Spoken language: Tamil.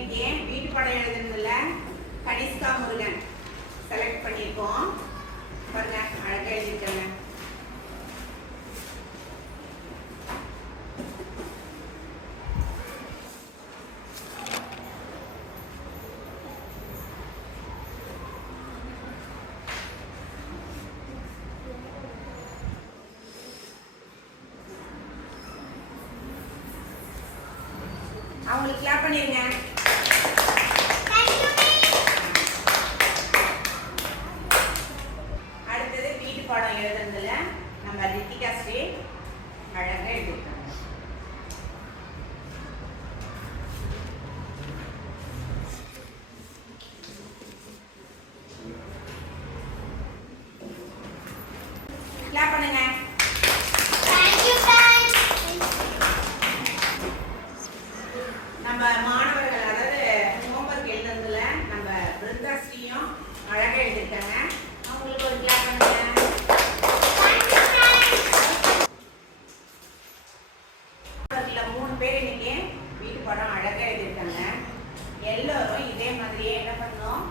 இன்னைக்கு வீட்டு படம் எழுதுனதுல? கனிஷ்கா முருகன். செலக்ட் பண்ணியிருக்கோம். பாருங்க அழகாக எழுதியிருக்காங்க. அவங்களுக்கு கிளாப் பண்ணிருங்க. அடுத்தது வீட்டு பாடம் எழுதுறதுல நம்ம ரித்திகா ஸ்ரீ அழகா எழுதியிருக்காங்க. கிளாப் பண்ணுங்க. நம்ம மாணவர்கள் அதாவது ஹோம்ஒர்க் எழுதுறதுல நம்ம பிருந்தா அழகாக எழுதியிருக்காங்க அவங்களுக்கு ஒரு கிளாப் பண்ணுங்க. மூணு பேர் இன்னைக்கு வீட்டு படம் அழகாக எழுதியிருக்காங்க எல்லோரும் இதே மாதிரியே என்ன பண்ணோம்?